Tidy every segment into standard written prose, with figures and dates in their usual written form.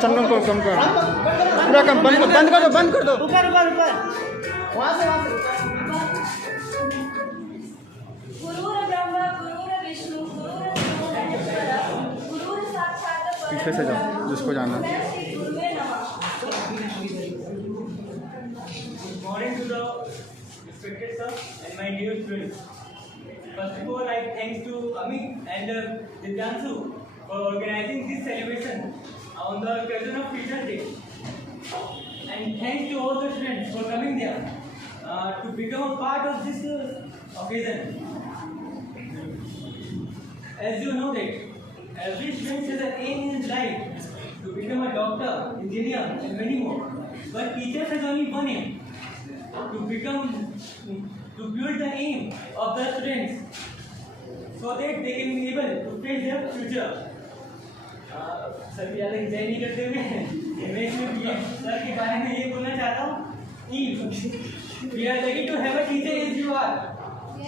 चंदन को कम कर, पूरा कम, बंद कर दो, बंद कर दो। ऊपर ऊपर ऊपर वहाँ से गुरुर ब्रह्मा गुरुर विष्णु गुरुर गुरुर साक्षात पीछे से जाओ जिसको जाना है। Morning to the respected sir and my dear students. First of all, I thanks to Amit and Divyanshu for organizing this celebration on the occasion of Teachers Day. And thanks to all the students for coming there to become a part of this occasion. As you know that every student has an aim in his life to become a doctor, engineer and many more. But teachers has only one aim. To build the aim of the students so that they can be able to face their future. Sir ज़्यादा enjoy नहीं करते हुए मैं इसमें sir के बारे में ये बोलना चाहता हूँ कि we are lucky to have a teacher as you are. We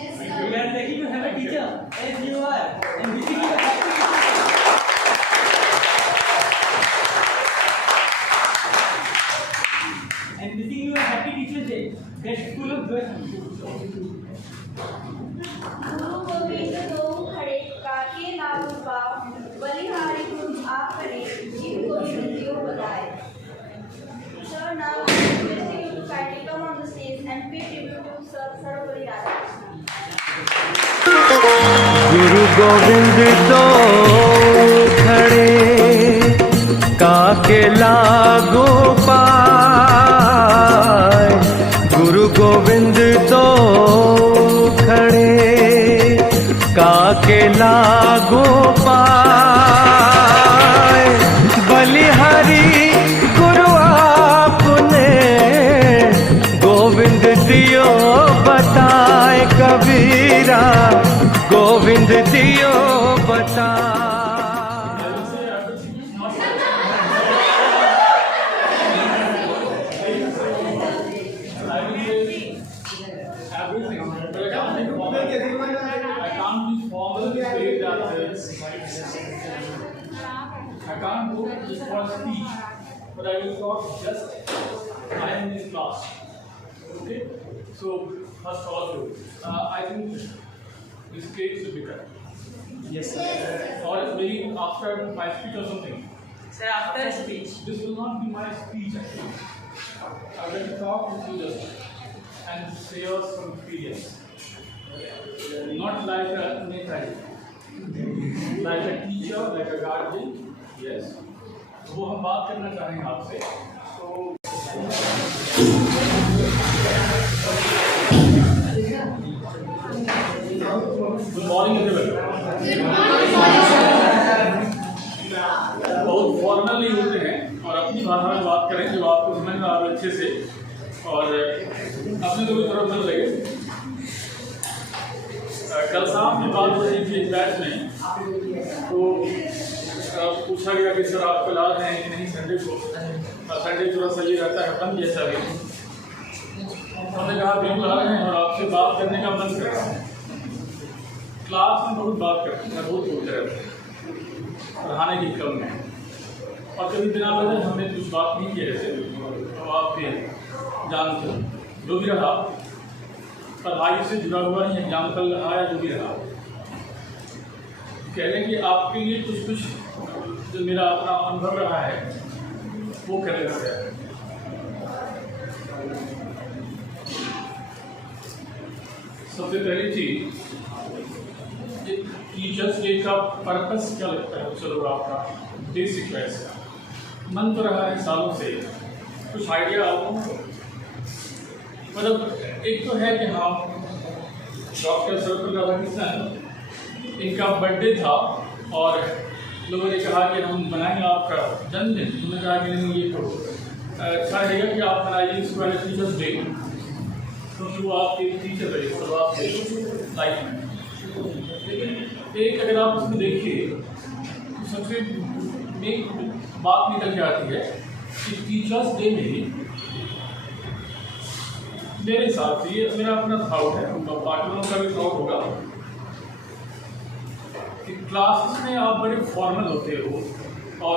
are lucky to have a teacher as you are and wishing you a happy Teachers Day. That's full of joy. गुरु गोविंद दो खड़े काके नागु पाव बलिहारी गुरु आप करे जीव को शुद्धियों बताए. Sir, now I request you to kindly come on the stage and pay tribute to Sir Sarvapalli Radhakrishnan. गुरु गोविंद दो खड़े काके लागू पाए. गुरु गोविंद दो खड़े काके लागू पाए. बलिहारी गुरु आपने गोविंद दियो बताए. कबीरा गोविंद दियो बताए. I can't do this for speech, but I will talk just I am in this class. Okay? So, first of all, I think this cake should be cut. Yes, sir. Or maybe after my speech or something. Sir, after speech. This will not be my speech actually. I will talk with you just and share some experience. Not like a Netaji. Like a teacher, like a guardian. Yes. वो हम बात करना चाहेंगे आपसे. So good morning everyone. बहुत formally होते हैं और अपनी भाषा में बात करें जो आपको समझ में आए अच्छे से और अपने को भी थोड़ा मन लगे. कल शाम की बात हो रही थी एक बैच में तो पूछा गया कि सर आप क्लास हैं कि नहीं संडे को. संडे थोड़ा सही रहता है बंद जैसा भी. हमने कहा बिल्कुल आ रहे हैं और आपसे बात करने का मन कर रहा है. क्लास में बहुत बात करते हैं, बहुत बोलते रहते हैं पढ़ाने की क्रम में और कभी बिना वजह हमने कुछ बात नहीं किए रहते. तो आप फिर जानते हो जो भी रहा पढ़ाई से जुड़ा हुआ नहीं एग्जाम्पल रहा या जो भी रहा कह रहे हैं कि आपके लिए कुछ कुछ जो मेरा अपना अनुभव रहा है वो कर लेना चाहिए. सबसे पहली चीज, टीचर्स डे का पर्पस क्या लगता है? चलो आपका बेसिक वैसा मन तो रहा है सालों से, कुछ आइडिया आपको? मतलब एक तो है कि हाँ डॉक्टर सर्वपल्ली राधाकृष्णन इनका बर्थडे था और लोगों ने कहा कि हम बनाएंगे आपका जन्मदिन। उन्होंने कहा कि नहीं, ये तो अच्छा रहेगा कि आप बनाइए इसको एज टीचर्स डे, क्योंकि वो आपके टीचर रहे शुरुआत से लाइफ में। लेकिन एक अगर आप उसमें देखिए तो सबसे एक बात निकल के आती है कि टीचर्स डे में मेरे हिसाब से, ये मेरा अपना थाउट है, बाकी लोगों का भी थाउट होगा, कि क्लासेस में आप बड़े फॉर्मल होते हो और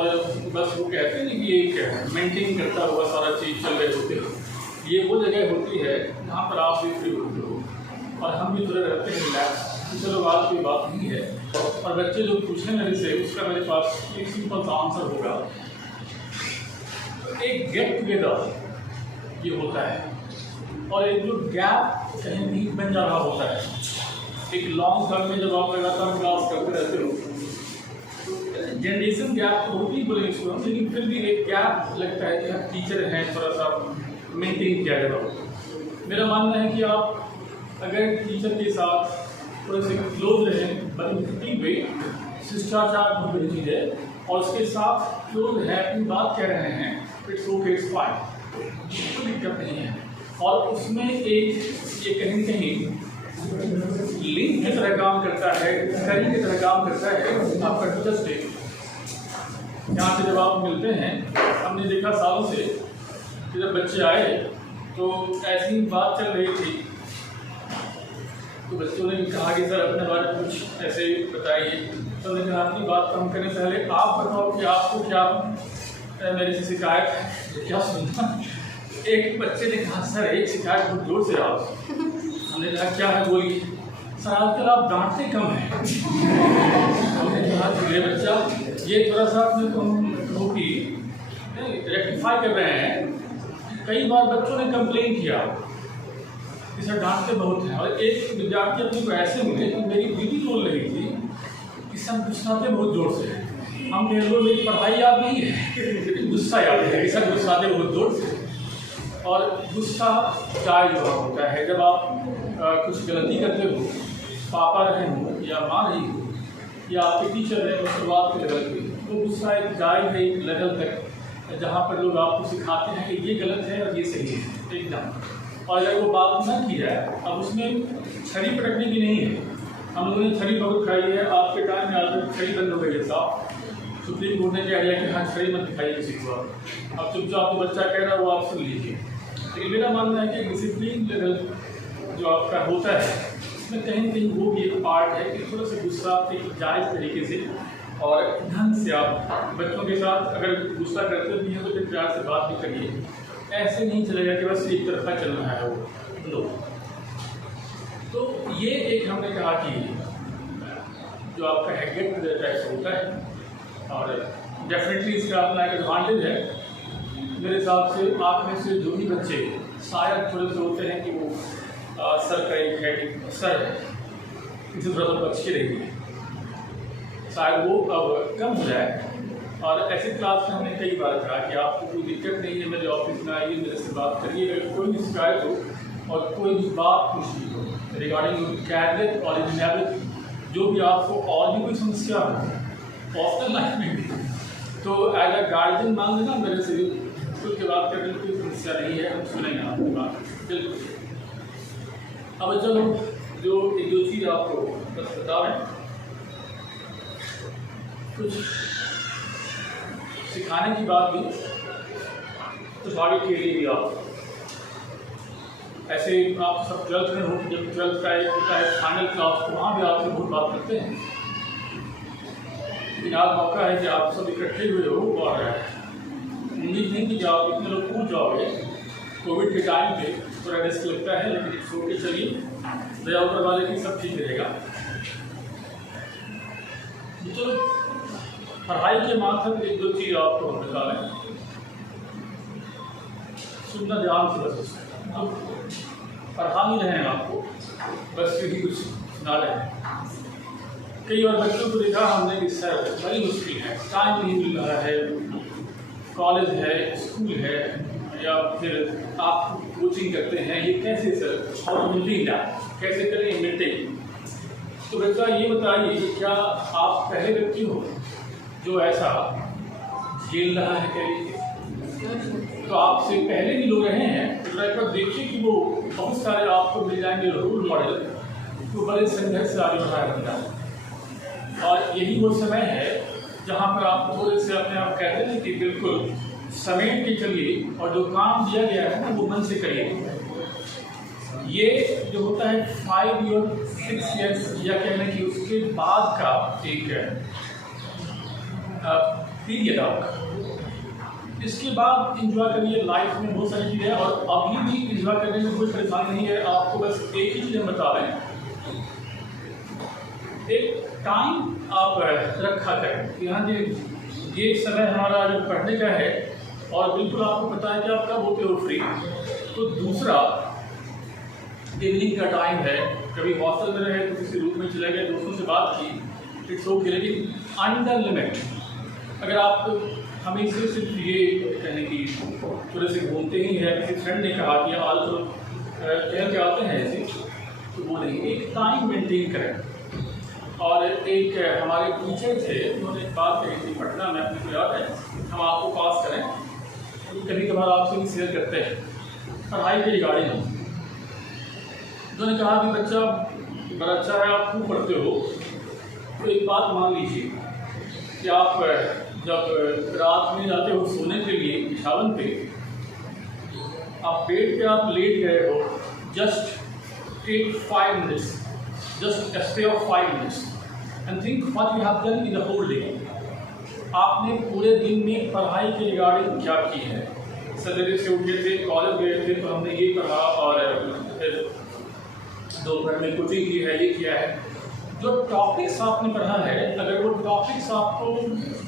बस वो कहते हैं कि एक मेंटेन करता हुआ सारा चीज़ चल रहे होते हो। ये वो जगह होती है जहाँ पर आप भी फ्री होते हो और हम भी थोड़े रहते हैं रिलैक्स। चलो बात कोई बात नहीं है। और बच्चे जो पूछें मेरे से, उसका मेरे पास एक सिंपल सा आंसर होगा, एक गेट टुगेदर ये होता है और एक जो गैप कहीं बीच बन जा रहा होता है। एक लॉन्ग टर्म में जब आप लगातार क्लास करते रहते हो, जनरेशन गैप तो होती ही बोलेंगे इसको, लेकिन फिर भी एक गैप लगता है कि हम टीचर हैं, थोड़ा सा मेंटेन किया जाएगा। मेरा मानना है कि आप अगर टीचर के साथ थोड़े से क्लोज रहें, बड़ी वे शिष्टाचार बहुत बड़ी चीज़ है, और उसके साथ क्लोज है, अपनी बात कह रहे हैं, इट्स ओके, इट्स फाइन, कोई दिक्कत नहीं है। और उसमें एक ये कहीं कहीं लिंक की तरह काम करता है, करी की तरह काम करता है आपका टीचर्स डे। यहाँ से जब आप मिलते हैं, हमने देखा सालों से कि जब बच्चे आए तो ऐसी बात चल रही थी, तो बच्चों ने कहा कि सर अपने बारे में कुछ ऐसे बताइए। तो मैंने कहा अपनी बात कम करने से पहले आप बताओ कि आपको क्या मेरे से शिकायत है, क्या सुनना। एक बच्चे ने कहा सर एक शिकायत बहुत जोर से आप। हमने कहा क्या है, बोलिए। सर आजकल आप डांटते कम हैं। हमने कहा मेरे बच्चा ये थोड़ा सा अपने को कि रेक्टिफाई कर रहे हैं। कई बार बच्चों ने कंप्लेन किया कि सर डांटते बहुत हैं, और एक विद्यार्थी अपने को ऐसे मिले कि मेरी दीदी बोल रही थी कि सर गुस्साते बहुत जोर से हैं। हम कह लो मेरी पढ़ाई याद नहीं है, गुस्सा याद है कि सर गुस्साते बहुत जोर से। और गुस्सा जायज़ होता है जब आप कुछ गलती करते हो, पापा रहे हो या माँ रही हो या आपके टीचर रहे हो शुरुआत के लेवल पे, तो गुस्सा एक जायज़ है एक लेवल तक जहाँ पर लोग आपको सिखाते हैं कि ये गलत है और ये सही है एकदम। और अगर वो बात न की जाए, अब उसमें छड़ी पटकने की नहीं है। हम लोगों ने छड़ी बहुत खाई है, आपके टाइम में आज छड़ी बंद हो गई है साहब। सुप्रीम कोर्ट ने कह दिया कि हाँ छड़ी मत दिखाइए किसी को। अब चुपचाप तो बच्चा कह रहा है वो आप सुन लीजिए। लेकिन मेरा मानना है कि डिसिप्लिन लेवल जो आपका होता है उसमें कहीं न कहीं वो भी एक पार्ट है कि थोड़ा सा गुस्सा एक जायज़ तरीके से और ढंग से आप बच्चों के साथ अगर गुस्सा करते भी हैं तो फिर प्यार से बात भी करिए। ऐसे नहीं चलेगा कि बस एक तरफा चल रहा है वो लो। तो ये एक हमने कहा कि जो आपका गेट टुगेदर टाइप होता है, और डेफिनेटली इसका अपना एक एडवांटेज है। मेरे हिसाब से आप में से जो भी बच्चे शायद थोड़े से होते हैं कि वो सर का एक है सर है, किसी थोड़ा सा बच्चे रहेंगे, शायद वो अब कम हो जाए। और ऐसे क्लास में हमने कई बार कहा कि आपको कोई दिक्कत नहीं है, मेरे ऑफिस में आइए, मेरे से बात करिए। अगर कोई भी शिकायत हो और कोई भी बात पूछनी हो रिगार्डिंग कैरियर और इंजीनियरिंग, जो भी आपको और भी कोई समस्या हो पर्सनल लाइफ में भी, तो एज अ गार्जियन मान लेना मेरे से खुल के बात करने में कोई समस्या नहीं है, हम सुनेंगे आपकी बात बिल्कुल। अब चलो जो एक दो चीज़ आपको बस बता रहे हैं, कुछ सिखाने की बात भी, कुछ आगे के लिए भी आप ऐसे आप सब 12th में हो, जब 12th का एक होता है फाइनल क्लास, तो वहाँ भी आपसे बहुत बात करते हैं। लेकिन आज मौका है कि आप सब इकट्ठे हुए हो और उम्मीद नहीं कि आप इतने लोग पूछ जाओगे। कोविड के टाइम पे थोड़ा रिस्क लगता है, लेकिन छोड़ के चलिए, दया ऊपर वाले की सब ठीक रहेगा। तो पढ़ाई के माध्यम एक दो चीज़ आपको हम बता रहे हैं, सुनना ध्यान से बस। अब पढ़ा नहीं रहे हैं आपको, बस यही कुछ सुना रहे हैं। कई और बच्चों को देखा हमने कि सर बड़ी मुश्किल है, टाइम नहीं मिल रहा है, कॉलेज है, स्कूल है, या फिर आप कोचिंग करते हैं, ये कैसे सर और मेंटेन कैसे करें मेंटेन। तो बच्चा ये बताइए कि क्या आप पहले व्यक्ति हो जो ऐसा झेल रहा है? कह लीजिए तो आपसे पहले भी लोग रहे हैं, तो एक बार देखिए कि वो बहुत सारे आपको मिल जाएंगे रोल मॉडल, तो बड़े संघर्ष से आगे बढ़ाया बंदा है। और यही वो समय है जहाँ पर आप थोड़े से अपने आप कहते हैं कि बिल्कुल समेट के चलिए और जो काम दिया गया है ना वो मन से करिए। ये जो होता है 5 और 6 ईयर्स या कहने की उसके बाद का एक पीरियड आपका, इसके बाद इंजॉय करिए। लाइफ में बहुत सारी चीज़ें हैं और अभी भी इंजॉय करने में कोई परेशानी नहीं है। आपको बस एक ही चीज़ हम बता रहे हैं, एक टाइम आप रखा करें कि हाँ जी ये समय हमारा जो पढ़ने का है और बिल्कुल आपको पता है कि आप कब होते हो फ्री। तो दूसरा इवनिंग का टाइम है, कभी हॉस्टल में रहे तो किसी रूम में चले गए, दोस्तों से बात की, इट्स ओके, लेकिन अंडर लिमिट। अगर आप हमेशा सिर्फ ये कहने की थोड़े से घूमते ही हैं, किसी फ्रेंड ने कहा कि आज तो कह के आते हैं ऐसे, तो वो नहीं, एक टाइम मेंटेन करें। और एक हमारे टीचर थे, उन्होंने एक बात कही थी पटना में, अपने को याद है, हम आपको पास करें, कभी कभार आपसे भी शेयर करते हैं पढ़ाई के रिगार्डिंग। उन्होंने कहा कि बच्चा बड़ा अच्छा है, आप खूब पढ़ते हो, तो एक बात मान लीजिए कि आप जब रात में जाते हो सोने के लिए बिछावन पे, आप बेड पे आप लेट गए हो, just take 5 minutes, just a stay of 5 minutes and think what you have done in the whole day. आपने पूरे दिन में पढ़ाई के रिगार्डिंग क्या की है। सवेरे से उठे थे, कॉलेज गए थे तो हमने ये पढ़ा, और फिर दोपहर में कोचिंग की है, ये किया है। जो टॉपिक्स आपने पढ़ा है, अगर वो टॉपिक्स आपको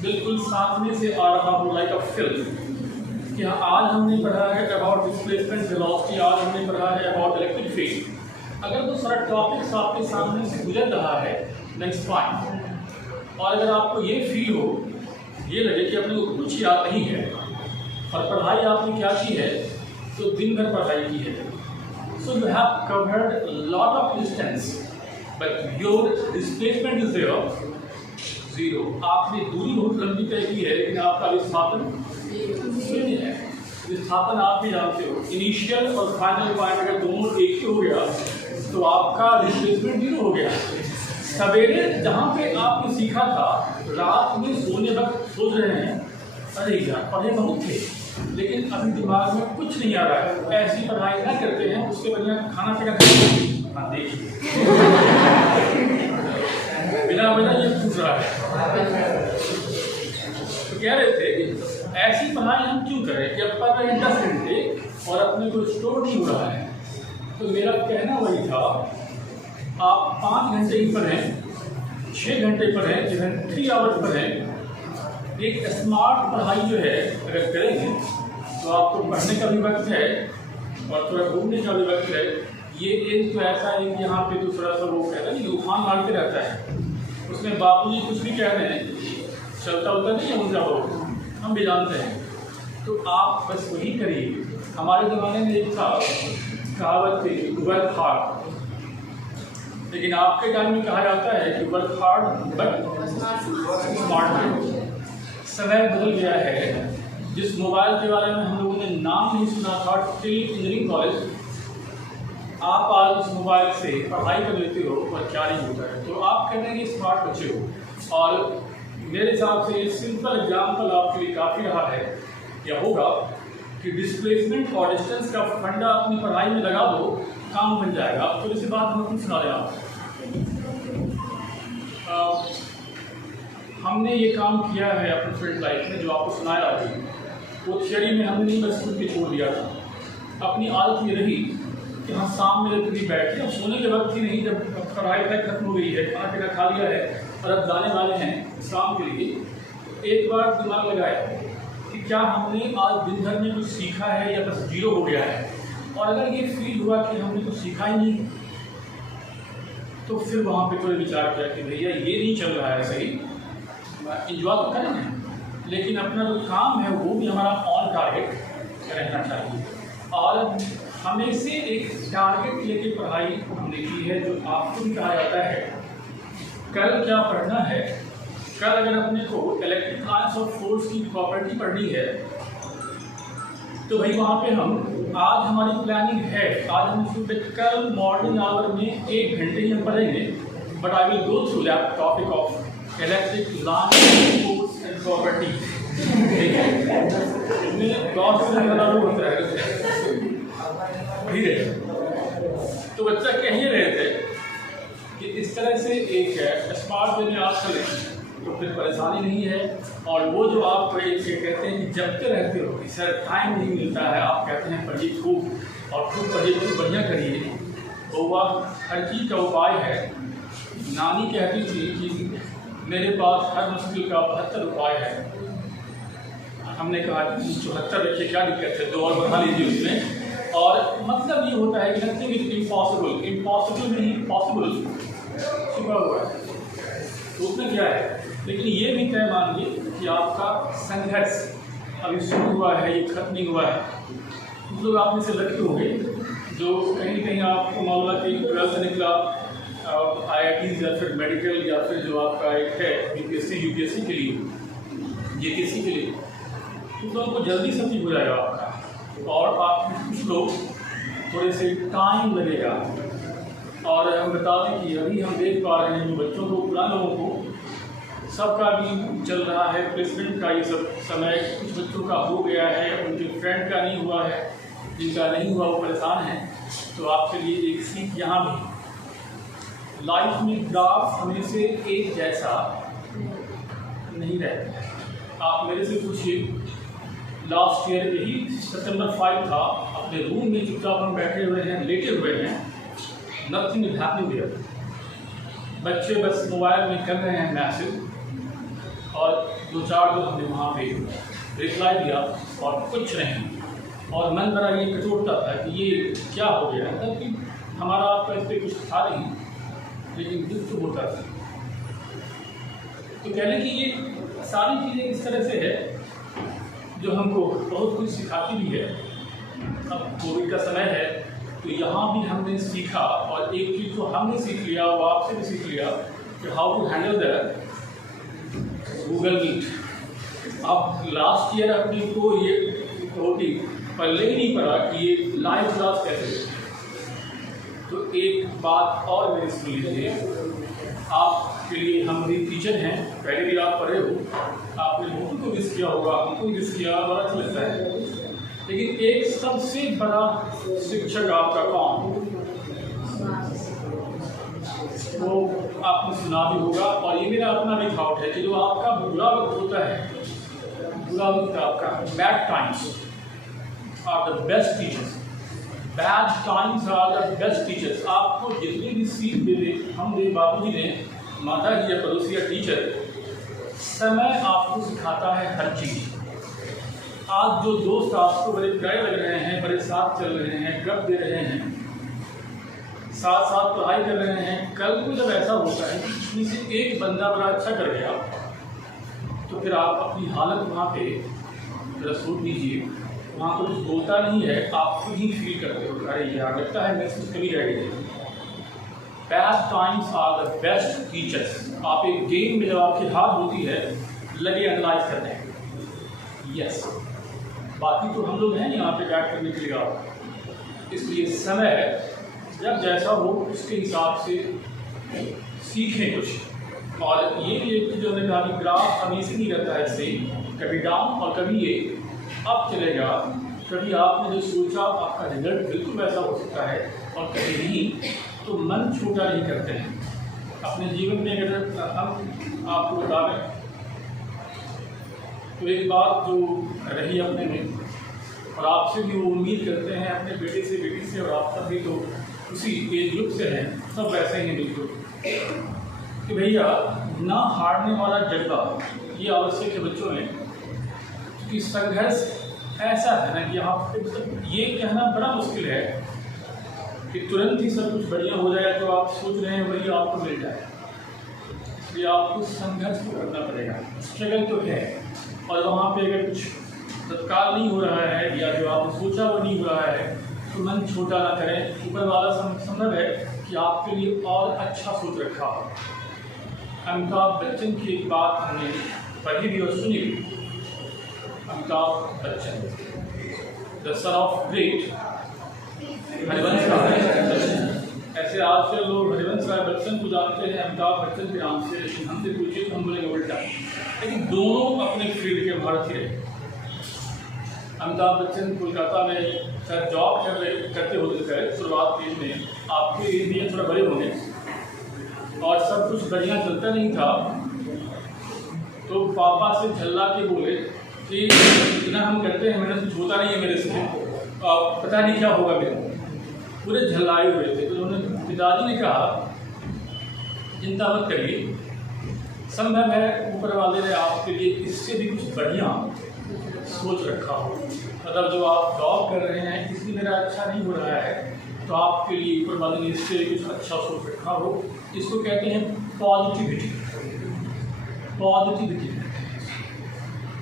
बिल्कुल सामने से आ रहा हो लाइक अ फिल्म कि हाँ आज हमने पढ़ा है अबाउट डिस्प्लेसमेंट वेलोसिटी, आज हमने पढ़ा है अबाउट इलेक्ट्रिक फील्ड, अगर वो सारा टॉपिक्स आपके सामने से गुजर रहा है नेक्स्ट फाइन। और अगर आपको ये फील हो, ये लगे कि अपने को कुछ याद नहीं है और पढ़ाई आपने क्या की है, तो दिन भर पढ़ाई की है, so you have covered lot of distance but your displacement is there 0। आपने दूरी बहुत लंबी तय की है, लेकिन आपका विस्थापन शून्य है। विस्थापन आप भी जानते हो, इनिशियल और फाइनल पॉइंट अगर दोनों एक ही हो गया तो आपका डिस्प्लेसमेंट 0 हो गया। सवेरे जहाँ पे आपने सीखा था, रात में सोने वक्त सोच रहे हैं अरे यार पढ़े बहुत थे, लेकिन अभी दिमाग में कुछ नहीं आ रहा है। ऐसी पढ़ाई ना करते हैं, उसके बढ़िया खाना पीना हाँ देखिए बिना वजह ये पूछ रहा है। तो कह रहे थे ऐसी पढ़ाई हम क्यों करें कि अब पढ़ रहे हैं 10 घंटे और अपने को स्टोर नहीं हो रहा है। तो मेरा कहना वही था, आप 5 घंटे ही पढ़ें, 6 घंटे पढ़ें, इवन 3 आवर्स पढ़ें। एक स्मार्ट पढ़ाई जो है अगर करेंगे तो आपको पढ़ने का भी वक्त है और थोड़ा घूमने का भी वक्त है। ये एज तो ऐसा है कि यहाँ पे तो थोड़ा सा वो कहता है कि उफान मारते रहता है, उसमें बापूजी कुछ भी कह रहे हैं, चलता उलता नहीं है उनका, वो हम भी जानते हैं। तो आप बस वही करिए। हमारे ज़माने में एक था कहावत थी वर्क हार्ड, लेकिन आपके टाइम में कहा जाता है कि वर्क हार्ड बट स्मार्ट। समय बदल गया है। जिस मोबाइल के बारे में हम लोगों ने नाम नहीं सुना था टिल इंजीनियरिंग कॉलेज, आप आज उस मोबाइल से पढ़ाई कर लेते हो और क्या नहीं होता है। तो आप कहते हैं कि स्मार्ट बच्चे हो, और मेरे हिसाब से ये सिंपल एग्जाम्पल आपके लिए काफ़ी रहा है या होगा कि डिस्प्लेसमेंट और डिस्टेंस का फंडा अपनी पढ़ाई में लगा दो, काम बन जाएगा। तो इसी बात हम कुछ सुना रहे हैं। हमने ये काम किया है अपनी फील्ड लाइफ में, जो आपको सुनाया अभी, वो थियरी में हमने नहीं बस खुद के छोड़ दिया था। अपनी आदत ये रही कि हम शाम में जब कभी बैठे, अब सोने के वक्त ही नहीं, जब पढ़ाई खत्म हो गई है, खाना पीना खा लिया है और अब जाने वाले हैं शाम के लिए, एक बार दिमाग लगाया कि क्या हमने आज दिन भर में कुछ सीखा है या बस 0 हो गया है। और अगर ये फील हुआ कि हमने कुछ सीखा ही नहीं तो फिर वहाँ पे थोड़े विचार किया कि भैया ये नहीं चल रहा है सही, इंजॉय तो करेंगे लेकिन अपना जो काम है वो भी हमारा ऑन टारगेट रहना चाहिए। और हमें से एक टारगेट लेके पढ़ाई हमने की है, जो आपको भी कहा जाता है कल क्या पढ़ना है। कल अगर अपने को इलेक्ट्रिक आयंस और फोर्स की प्रॉपर्टी पढ़नी है तो भाई वहाँ पे हम आज हमारी प्लानिंग है, आज हम इसको कल मॉर्निंग आवर में 1 घंटे ही हम पढ़ेंगे, but I will go through that topic of electric line force and property. इसमें गॉड से ज़्यादा वो होता है धीरे। तो बच्चा कह ही रहे थे कि इस तरह से एक स्मार्ट वे में आप चलें तो फिर परेशानी नहीं है। और वो जो आप कहते हैं कि जबते रहते हो कि सर टाइम नहीं मिलता है, आप कहते हैं पढ़िए खूब और खूब पढ़िए, खूब बढ़िया करिए, तो वह हर चीज़ का उपाय है। नानी कहती थी कि मेरे पास हर मुश्किल का 72 उपाय है। हमने कहा कि 74 रखिए, क्या दिक्कत है, 2 और बढ़ा लीजिए उसमें। और मतलब ये होता है कि नथिंग इज इम्पॉसिबल, इम्पॉसिबल नहीं पॉसिबल छुपा हुआ है, तो उसमें क्या है। लेकिन ये भी तय मानिए कि आपका संघर्ष अभी शुरू हुआ है, ये खत्म नहीं हुआ है। कुछ लोग आप में से लड़के होंगे जो कहीं ना कहीं आपको मामला कि 12th निकला IIT या फिर मेडिकल या फिर जो आपका एक है UPSC के लिए, JPSC के लिए, तो आपको जल्दी सब चीज़ हो जाएगा आपका। और आप कुछ लोग थोड़े से टाइम लगेगा। और हम बता दें कि अभी हम देख पा रहे हैं बच्चों को, पुराने लोगों को, सबका भी चल रहा है प्लेसमेंट का ये सब समय। कुछ बच्चों का हो गया है, उनके फ्रेंड का नहीं हुआ है, जिनका नहीं हुआ वो परेशान है। तो आपके लिए एक सीख यहाँ भी, लाइफ में ग्राफ हमें से एक जैसा नहीं रहता है। आप मेरे से पूछिए, लास्ट ईयर यही सितंबर 5 था, अपने रूम में चुपचाप हम बैठे हुए हैं, लेटे हुए हैं, नथिंग इज हैपनिंग देयर। बच्चे बस मोबाइल में कर रहे हैं मैसेज, और 2-4 जो हमने वहाँ पे रिप्लाई दिया और कुछ नहीं। और मन बड़ा ये कटोरता था कि ये क्या हो गया है, कि हमारा आपका इस पर कुछ था नहीं, लेकिन दुख तो होता था। तो कहने की ये सारी चीज़ें इस तरह से है जो हमको बहुत कुछ सिखाती भी है। अब कोविड का समय है तो यहाँ भी हमने सीखा, और एक चीज़ जो हमने सीख लिया वो आपसे भी सीख लिया कि how to handle the Google Meet. अब लास्ट ईयर अपने को ये होती पहले ही नहीं पड़ा कि ये लाइव क्लास कैसे। तो एक बात और मेरी सुन लीजिए, आपके लिए हम भी टीचर हैं, पहले भी आप पढ़े हो, आपने बहुत को मिस किया होगा, हमको मिस किया, बड़ा अच्छा लगता है। लेकिन एक सबसे बड़ा शिक्षक आपका कौन, वो आपने सुना भी होगा। और ये मेरा अपना भी थॉट है कि जो आपका बुरा वक्त होता है, बुरा वक्त आपका, bad times are the best teachers, bad times are the best teachers. आपको जितनी भी सीख दे दे, हम दे, बाबूजी ने, माता जी या पड़ोसी या टीचर, समय आपको सिखाता है हर चीज़। आज जो दोस्त आपको बड़े प्यारे लग रहे हैं, बड़े साथ चल रहे हैं, गप दे रहे हैं, साथ साथ पढ़ाई कर रहे हैं, कल को जब ऐसा होता है कि किसी से एक बंदा बड़ा अच्छा कर गया, तो फिर आप अपनी हालत वहाँ पे जरा सोच लीजिए, वहाँ कुछ बोलता नहीं है, आप खुद ही फील करते हो, अरे यार लगता है मैं कुछ कमी रह गई। Best times are the best teachers. आप एक गेम में जब आपकी हार होती है, लगे एनालाइज करते हैं, यस, बाकी तो हम लोग हैं यहाँ पे गाइड करने के लिए आप। इसलिए समय जब जैसा हो उसके हिसाब से सीखें कुछ। और ये भी एक चीज़ जो मैंने कहा कि ग्राफ हमेशा नहीं रहता है इससे, कभी डाउन और कभी ये अप चलेगा। कभी आपने जो सोचा आपका रिजल्ट बिल्कुल वैसा हो सकता है, और कभी नहीं। तो मन छोटा नहीं करते हैं अपने जीवन में। अगर हम आपको बता दें तो एक बात जो रही अपने में, और आपसे भी वो उम्मीद करते हैं अपने बेटे से, बेटी से, और आप सब भी तो उसी एज ग्रुप से हैं, सब वैसे ही बिल्कुल, कि भैया ना हारने वाला जज्बा ये आवश्यक है बच्चों में। क्योंकि संघर्ष ऐसा है ना कि यहाँ पे मतलब ये कहना बड़ा मुश्किल है कि तुरंत ही सब कुछ बढ़िया हो जाए, तो आप सोच रहे हैं वही आपको मिल जाए। इसलिए आपको संघर्ष तो करना पड़ेगा, स्ट्रगल तो है। और वहाँ पे अगर कुछ तत्काल नहीं हो रहा है या जो आपने सोचा वो नहीं हो रहा है तो मन छोटा ना करें। ऊपर वाला संभव है कि आपके लिए और अच्छा सोच रखा हो। अमिताभ बच्चन की एक बात हमने पढ़ी भी और सुनी भी। Amitabh Bachchan the son of great Harivansh Rai. ऐसे आजकल लोग हरिवंश राय बच्चन को जानते हैं अमिताभ बच्चन के नाम से, लेकिन हमसे पूछिए तो हम बोलेंगे उल्टा। लेकिन दोनों अपने फील्ड के भारतीय रहे। अमिताभ बच्चन कोलकाता में सर जॉब करते होते शुरुआत में, आपके एरिया थोड़ा बड़े होंगे और सब कुछ बढ़िया चलता नहीं था, तो पापा से झल्ला के बोले कि इतना हम करते हैं, मेहनत कुछ होता नहीं है मेरे से, पता नहीं क्या होगा मेरा। पूरे झल्लाए हुए थे। तो उन्होंने पिताजी ने कहा चिंता मत करिए, संभव है ऊपर वाले ने आपके लिए इससे भी कुछ बढ़िया सोच रखा हो। मतलब जो आप जॉब कर रहे हैं इसलिए मेरा अच्छा नहीं हो रहा है, तो आपके लिए ऊपर वाले ने इससे कुछ अच्छा सोच रखा हो। इसको कहते हैं पॉजिटिविटी।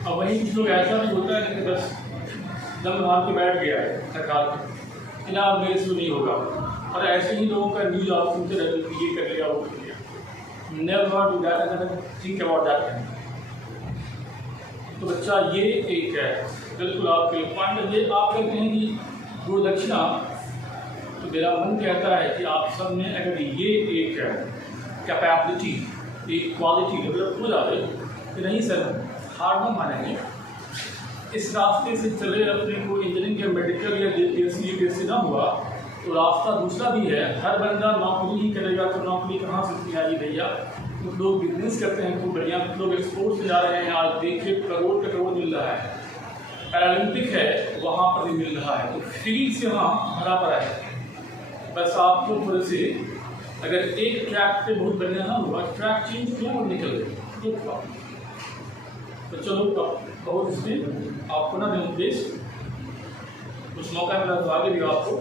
अब वहीं कुछ लोग ऐसा भी होता है कि बस दम मार के बैठ गया है सरकार के, ना मेरे से नहीं होगा। और ऐसे ही लोगों का न्यूज़ आप सुनते रहते हैं, ये कर लिया वो कर लिया। Never do that and think about that. तो बच्चा ये एक है बिल्कुल आपके पॉइंट। ये आप कहते हैं कि गुरु दक्षिणा, तो मेरा मन कहता है कि आप सब में अगर ये एक कैपेबिलिटी, एक क्वालिटी डेवलप हो जाए तो नहीं सर हार ना मानेंगे। इस रास्ते से चले अपने को इंजीनियरिंग या मेडिकल या यूपीएससी ना हुआ तो रास्ता दूसरा भी है। हर बंदा नौकरी ही करेगा तो नौकरी कहाँ से आई भैया। कुछ लोग बिजनेस करते हैं खूब बढ़िया, कुछ लोग एक्सपोर्ट से जा रहे हैं। आज देखिए करोड़ का करोड़ मिल रहा है। पैरालंपिक है वहाँ पर भी मिल रहा है। तो फील्ड से वहाँ भरा पड़ा है। बस आपको थोड़े से अगर एक ट्रैक पे बहुत बढ़िया ना हुआ, ट्रैक चेंज किया और निकल गए तो चलो बहुत इसमें आपको ना देश कुछ मौका मिला तो आगे भी आपको